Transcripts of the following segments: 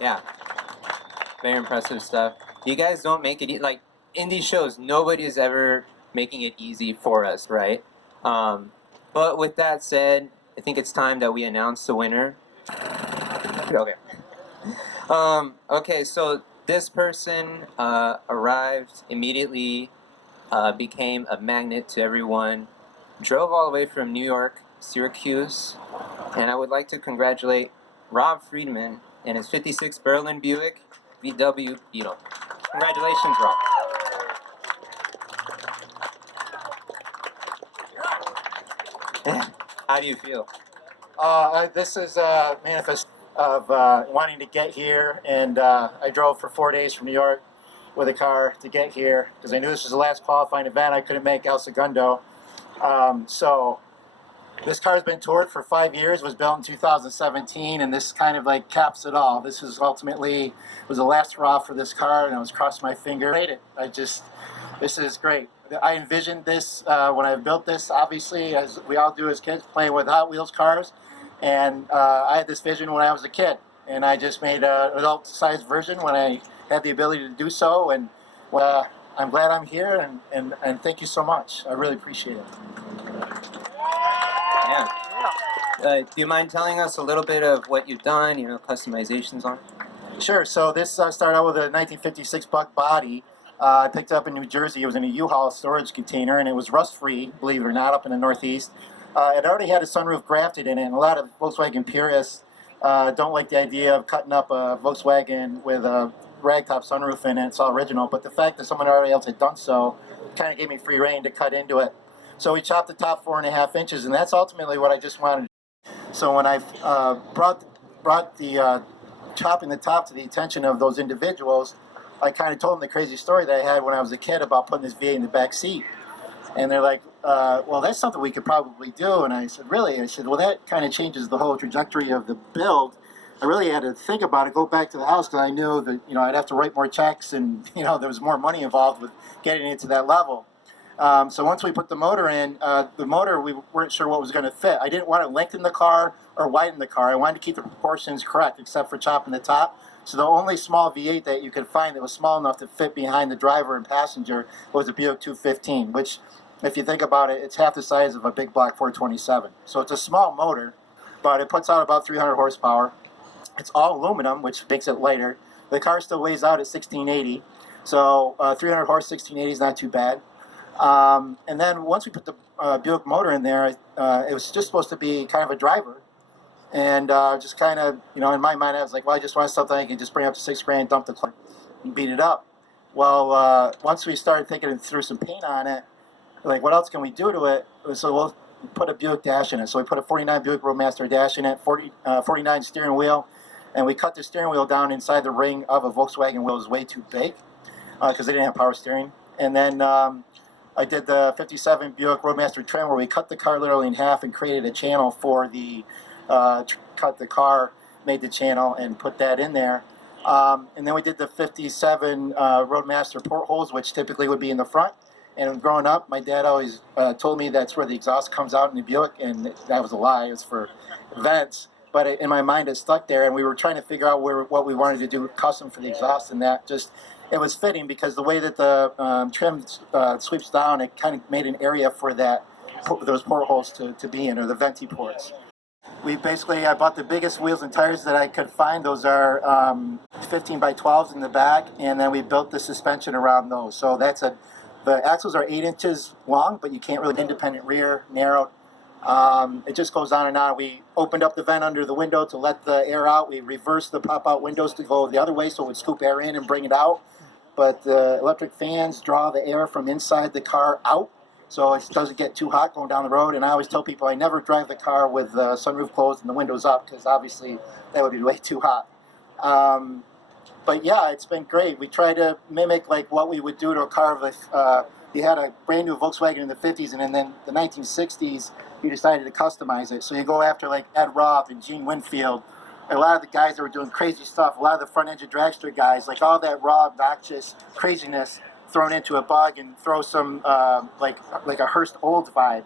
Yeah, very impressive stuff. You guys don't make it like in these shows. Nobody is ever making it easy for us, right? But with that said, I think it's time that we announce the winner. Okay. Okay, so this person arrived immediately, became a magnet to everyone, drove all the way from New York, Syracuse, and I would like to congratulate Rob Fredman and his 56 Berlin Buick VW Beetle. Congratulations, Rob. How do you feel? This is a manifest of wanting to get here, and I drove for 4 days from New York with a car to get here because I knew this was the last qualifying event. I couldn't make El Segundo. So this car's been toured for 5 years, was built in 2017, and this kind of like caps it all. This is ultimately was the last hurrah for this car, and I was crossing my finger. I made it. This is great. I envisioned this when I built this, obviously, as we all do as kids, playing with Hot Wheels cars. And I had this vision when I was a kid, and I just made an adult-sized version when I had the ability to do so. And I'm glad I'm here, and thank you so much. I really appreciate it. Yeah. Do you mind telling us a little bit of what you've done, customizations on it? Sure. So this started out with a 1956 Buck body. I picked it up in New Jersey. It was in a U-Haul storage container, and it was rust-free, believe it or not, up in the Northeast. It already had a sunroof grafted in it, and a lot of Volkswagen purists don't like the idea of cutting up a Volkswagen with a ragtop sunroof in it. It's all original, but the fact that someone already else had done so kind of gave me free rein to cut into it. So we chopped the top 4.5 inches, and that's ultimately what I just wanted. So when I brought the chopping the top to the attention of those individuals, I kind of told them the crazy story that I had when I was a kid about putting this V8 in the back seat. And they're like, well, that's something we could probably do. And I said, really? I said, well, that kind of changes the whole trajectory of the build. I really had to think about it, go back to the house, because I knew that, I'd have to write more checks, and, there was more money involved with getting it to that level. So once we put the motor in, we weren't sure what was going to fit. I didn't want to lengthen the car or widen the car. I wanted to keep the proportions correct, except for chopping the top. So the only small V8 that you could find that was small enough to fit behind the driver and passenger was a Buick 215, which, if you think about it, it's half the size of a big block 427. So it's a small motor, but it puts out about 300 horsepower. It's all aluminum, which makes it lighter. The car still weighs out at 1680, so 300 horse, 1680 is not too bad. And then once we put the Buick motor in there, it was just supposed to be kind of a driver. And just kind of, in my mind, I was like, well, I just want something I can just bring up to $6,000, dump the clutch, and beat it up. Well, once we started thinking and threw some paint on it, like, what else can we do to it? So we'll put a Buick dash in it. So we put a 49 Buick Roadmaster dash in it, 49 steering wheel, and we cut the steering wheel down inside the ring of a Volkswagen wheel. It was way too big because they didn't have power steering. And then I did the 57 Buick Roadmaster trim, where we cut the car literally in half and created a channel for the cut the car, made the channel, and put that in there. And then we did the 57 Roadmaster portholes, which typically would be in the front. And growing up, my dad always told me that's where the exhaust comes out in the Buick, and that was a lie. It was for vents. But in my mind, it stuck there, and we were trying to figure out what we wanted to do custom for the exhaust, and that just, it was fitting because the way that the trim sweeps down, it kind of made an area for those portholes to be in, or the venti ports. I bought the biggest wheels and tires that I could find. Those are 15 by 12s in the back, and then we built the suspension around those. So the axles are 8 inches long, but you can't really independent rear, narrowed. It just goes on and on. We opened up the vent under the window to let the air out. We reversed the pop-out windows to go the other way, so it would scoop air in and bring it out. But the electric fans draw the air from inside the car out, so it doesn't get too hot going down the road. And I always tell people I never drive the car with the sunroof closed and the windows up, because obviously that would be way too hot. But yeah, it's been great. We try to mimic like what we would do to a car with, you had a brand new Volkswagen in the 50s, and then the 1960s, you decided to customize it. So you go after like Ed Roth and Gene Winfield, a lot of the guys that were doing crazy stuff, a lot of the front engine dragster guys, like all that raw, obnoxious craziness thrown into a bug, and throw some like a Hearst old vibe.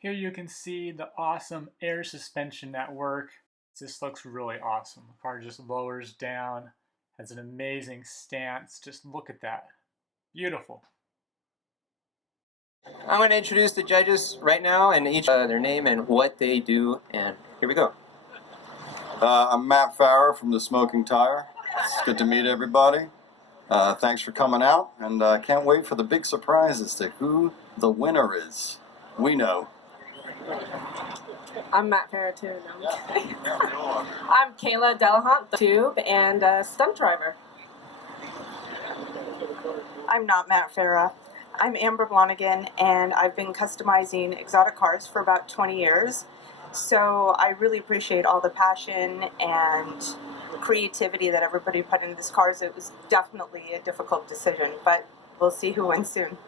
Here you can see the awesome air suspension at work. This looks really awesome. The car just lowers down, has an amazing stance. Just look at that. Beautiful. I'm going to introduce the judges right now and each their name and what they do. And here we go. I'm Matt Farrer from the Smoking Tire. It's good to meet everybody. Thanks for coming out, and I can't wait for the big surprise as to who the winner is. We know. I'm Matt Farrer too. No, I'm Kayla Delahunt, the tube and stunt driver. I'm not Matt Farah. I'm Amber Blonigan, and I've been customizing exotic cars for about 20 years. So I really appreciate all the passion and creativity that everybody put into these cars. It was definitely a difficult decision, but we'll see who wins soon.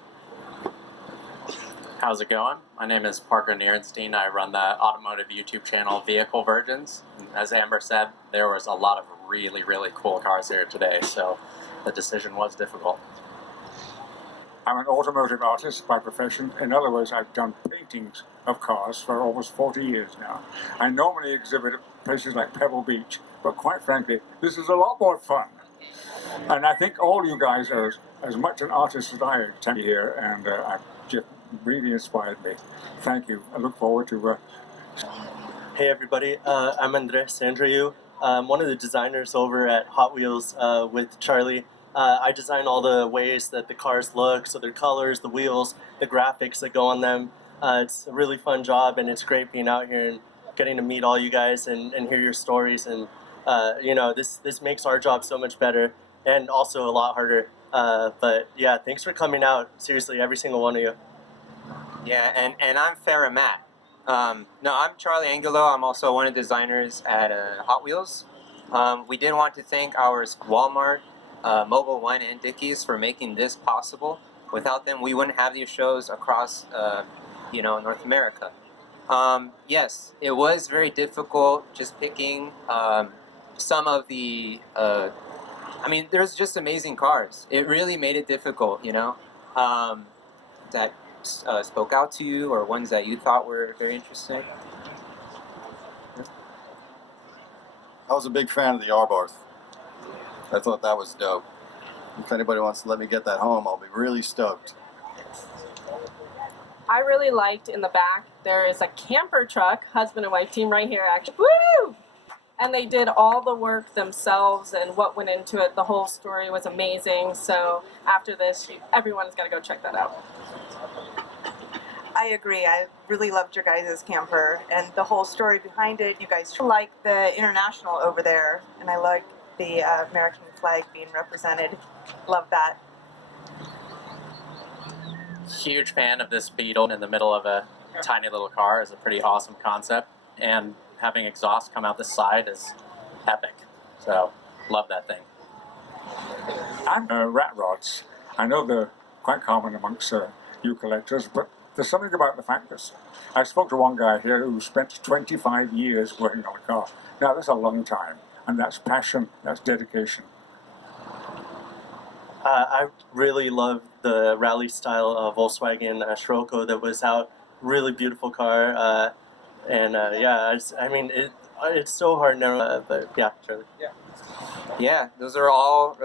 How's it going? My name is Parker Nierenstein. I run the automotive YouTube channel Vehicle Virgins. As Amber said, there was a lot of really, really cool cars here today, so the decision was difficult. I'm an automotive artist by profession. In other words, I've done paintings of cars for almost 40 years now. I normally exhibit at places like Pebble Beach, but quite frankly, this is a lot more fun. And I think all you guys are as much an artist as I am here, and I've just really inspired me. Thank you. I look forward to... Hey everybody, I'm Andres Andreu. I'm one of the designers over at Hot Wheels with Charlie. I design all the ways that the cars look, so their colors, the wheels, the graphics that go on them. It's a really fun job, and it's great being out here and getting to meet all you guys and hear your stories. And this makes our job so much better and also a lot harder. But yeah, thanks for coming out. Seriously, every single one of you. Yeah, and I'm Farah Matt. No, I'm Charlie Angulo. I'm also one of the designers at Hot Wheels. We did want to thank our Walmart, Mobile One, and Dickies for making this possible. Without them, we wouldn't have these shows across, North America. Yes, it was very difficult just picking some of the. There's just amazing cars. It really made it difficult, that spoke out to you, or ones that you thought were very interesting. I was a big fan of the Arbarth. I thought that was dope. If anybody wants to let me get that home, I'll be really stoked. I really liked in the back, there is a camper truck, husband and wife team right here actually. Woo! And they did all the work themselves and what went into it. The whole story was amazing. So after this, everyone's got to go check that out. I agree. I really loved your guys' camper and the whole story behind it. You guys like the international over there, and I like the American flag being represented. Love that. Huge fan of this Beetle in the middle of a tiny little car is a pretty awesome concept, and having exhaust come out the side is epic. So, love that thing. I'm rat rods. I know they're quite common amongst you collectors, but there's something about the fact that I spoke to one guy here who spent 25 years working on a car. Now, that's a long time, and that's passion, that's dedication. I really love the rally style Volkswagen Scirocco that was out. Really beautiful car. It's so hard now, but yeah, Charlie. Yeah, those are all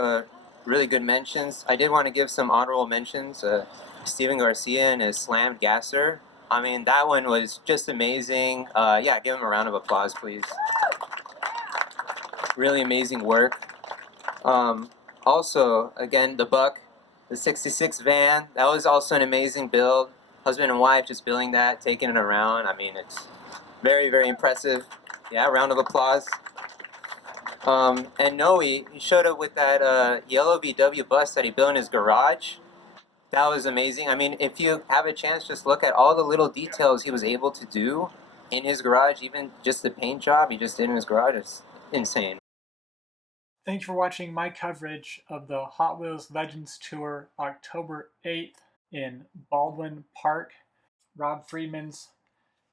really good mentions. I did want to give some honorable mentions. Steven Garcia and his slammed gasser. I mean, that one was just amazing. Give him a round of applause, please. Really amazing work. Also, again, the Buck, the 66 van, that was also an amazing build. Husband and wife just building that, taking it around. I mean, it's very, very impressive. Yeah, round of applause. And Noe, he showed up with that yellow VW bus that he built in his garage. That was amazing. I mean, if you have a chance, just look at all the little details he was able to do in his garage. Even just the paint job he just did in his garage is insane. Thanks for watching my coverage of the Hot Wheels Legends Tour October 8th in Baldwin Park. Rob Friedman's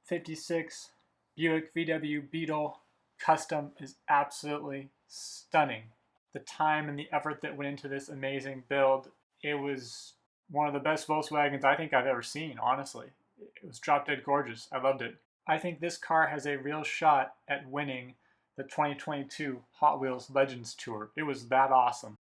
56 Buick VW Beetle Custom is absolutely stunning. The time and the effort that went into this amazing build, it was one of the best Volkswagens I think I've ever seen, honestly. It was drop dead gorgeous. I loved it. I think this car has a real shot at winning the 2022 Hot Wheels Legends Tour. It was that awesome.